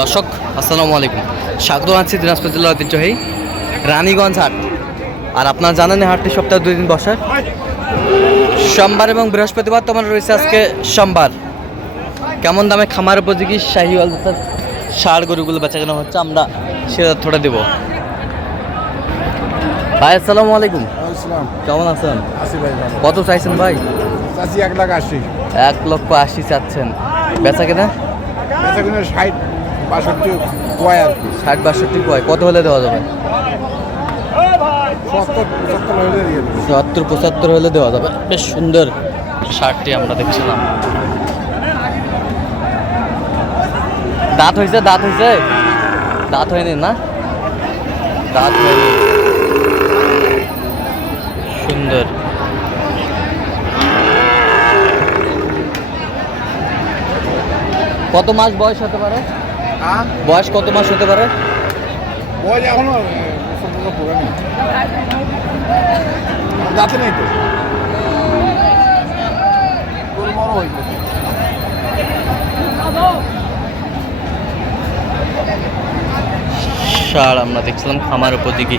দর্শক আসসালামু আলাইকুম। স্বাগত আছি দিনাজপুর জেলার ঐতিহ্যবাহী রানীগঞ্জ হাট। আর আপনারা জানেন এই হাটটি সপ্তাহে দুই দিন বসে। সোমবার এবং বৃহস্পতিবার তোমার রয়েছে আজকে সোমবার। কেমন দামে খামার উপযোগী শাহিওয়াল ষাড় গরুগুলো বেচা কেনা হচ্ছে আমরা সেটা থোড়া দেবো। ভাই আসসালামু আলাইকুম। কেমন আছেন? কত চাইছেন ভাই? এক লাখ আশি। এক লক্ষ আশি চাচ্ছেন। বেচা কেনা? বেচা কিনে ষাট। বাষট্টি কয় আর কি? ষাট বাষট্টি কয়। কত হলে দেওয়া যাবে? সত্তর পঁচাত্তর হলে দেওয়া যাবে। বেশ সুন্দর শার্টটি আমরা দেখছিলাম। দাঁত হয়েছে দাঁত হয়েছে? দাঁত হয়নি না? দাঁত হয়নি। সুন্দর। কত মাস বয়স হতে পারে? বয়স কত মাস হতে পারে? বয়স এখনও যাতে নেই তো। সার আমরা দেখছিলাম খামার উপযোগী।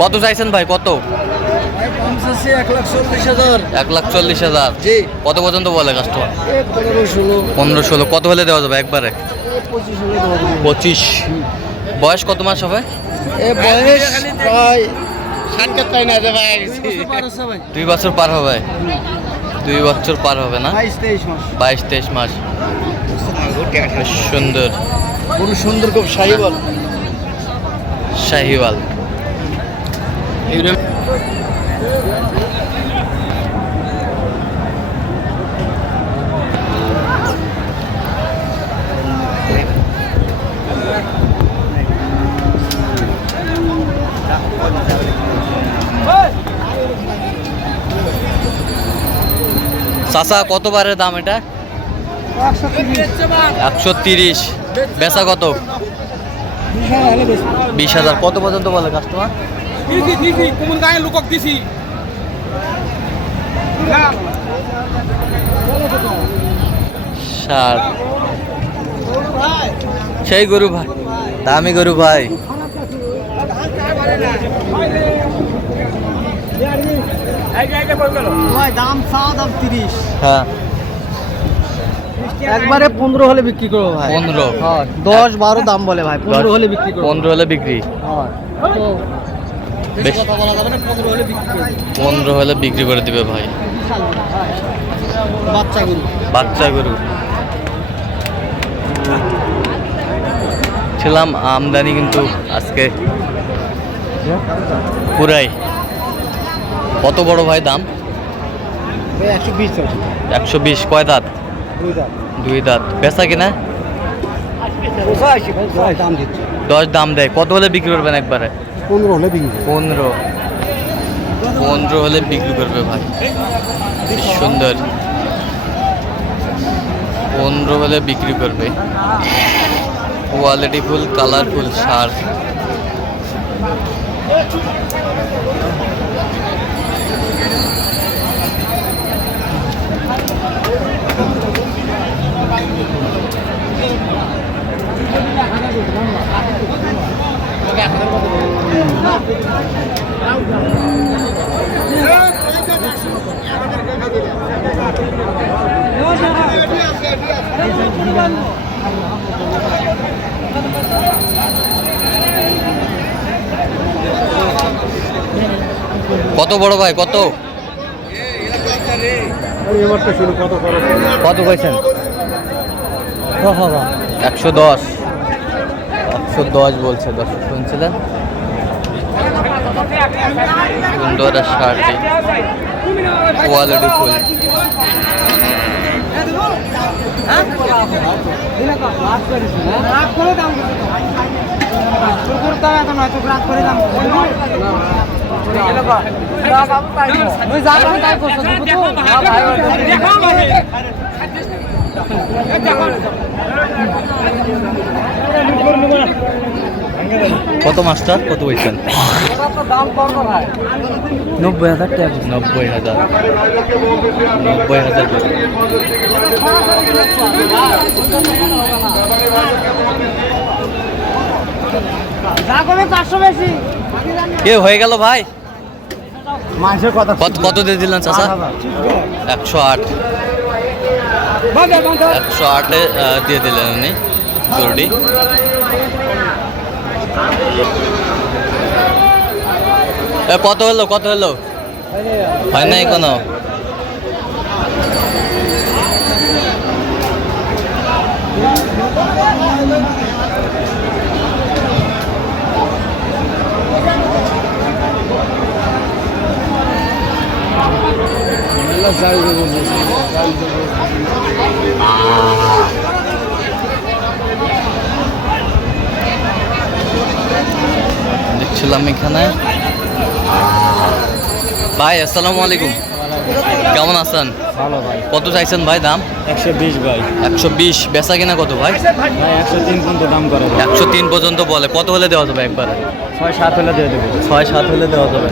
কত চাইছেন ভাই কত? এক লাখ চল্লিশ হাজার। এক লাখ চল্লিশ হাজার। কত পর্যন্ত বলে কাস্টমার পনেরো ষোলো। কত হলে দেওয়া যাবে একবারে? পঁচিশ বয়স কত মাস হবে? এ বয়স প্রায় দুই বছর পার হবে? দুই বছর পার হবে না? বাইশ তেইশ মাস। সুন্দর। সুন্দর খুব সাহিবল শাহিওয়াল। চাচা, কতবারের দাম এটা? একশো তিরিশ। বেচা কত? বিশ হাজার। কত পর্যন্ত বলে কাস্টমার সেই গরু ভাই। দামি গরু ভাই। দাম চাওয়া দাম তিরিশ। হ্যাঁ। একবারে পনেরো হলে বিক্রি করব ভাই। পনেরো। হ্যাঁ, দশ বারো দাম বলে ভাই পনেরো হলে বিক্রি করব। পনেরো হলে বিক্রি। হ্যাঁ। তো বেশি। বেশ- কথা বলা যাবে না পনেরো হলে বিক্রি করে দিবে। ভাই। হ্যাঁ। বাচ্চা গরু। বাচ্চা গরু। ছিলাম আমদানি কিন্তু আজকে। পুরাই। কত বড় ভাই দাম? একশো বিশ কয় দাঁত? দুই দাঁত। বেচা কিনা? দাম দশ দাম দেয়। কত হলে বিক্রি করবেন একবারে? পনেরো হলে বিক্রি পনেরো। পনেরো হলে বিক্রি করবে ভাই। সুন্দর। পনেরো হলে বিক্রি করবে। Quality full colourful sir. কত বড় ভাই কত? কত কইছেন? একশো দশ। একশো দশ বলছে দর্শক শুনছিলেন? সুন্দর শার্টটি কোয়ালিটি ফুল। কত মাস্টার? কত বলছেন নব্বই হাজার। টাকা নব্বই হাজার নব্বই হাজার। কে হয়ে গেল ভাই। কত কত দিয়ে দিলেন চাচা? একশো আট। একশো আটে দিয়ে দিলেন উনি গরুটি কত হলো কত হলো? হয় নাই কোনো? দেখছিলাম এখানে। ভাই আসসালামু আলাইকুম। কেমন আছেন? ভালো ভাই। কত চাইছেন ভাই দাম? একশো বিশ ভাই। একশো বিশ। বেচা কিনা কত ভাই? ভাই একশো তিন পর্যন্ত দাম করে একশো তিন পর্যন্ত বলে। কত হলে দেওয়া যাবে একবারে? ছয় সাত হলে দেওয়া দেবো। ছয় সাত হলে দেওয়া যাবে।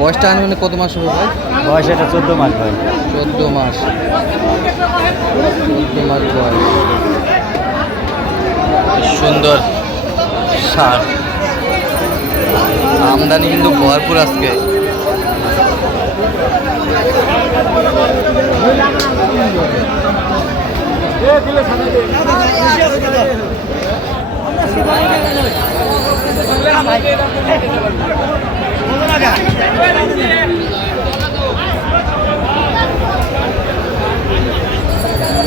বয়সটা আনুমানিক কত মাস হবে ভাই? বয়স এটা চোদ্দ মাস ভাই। চোদ্দ মাস। চোদ্দ মাস বয়স। সুন্দর সার। আমদানি কিন্তু ভরপুর আজকে।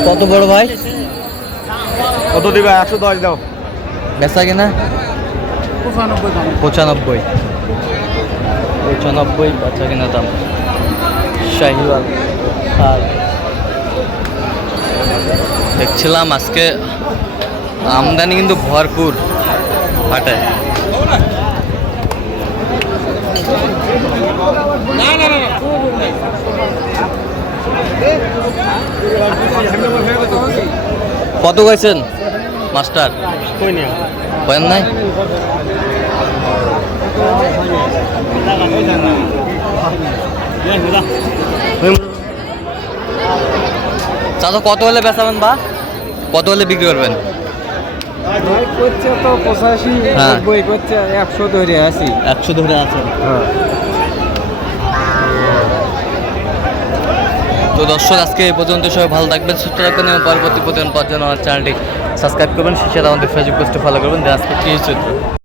কত বড় ভাই? কত দিবা? একশো দশ দাও। বেচা কিনা? পঁচানব্বই পঁচানব্বই বেচা কিনা দাম। শাহিওয়াল। আর দেখছিলাম আজকে আমদানি কিন্তু ভরপুর হাটে। কত গেছেন মাস্টার? পয়েন নাই? চাচা কত হলে বেচাবেন বা? কত হলে বিক্রি করবেন? একশো ধরে আছি। একশো ধরে আছেন। তো দর্শক আজকে এই পর্যন্ত সবাই ভালো থাকবেন সুস্থ থাকবেন এবং পরবর্তী প্রতিদিন জন্য আমার চ্যানেলটি সাবস্ক্রাইব করবেন। সেটা আমাদের ফেসবুক পেজটি ফলো করবেন। আজকে কি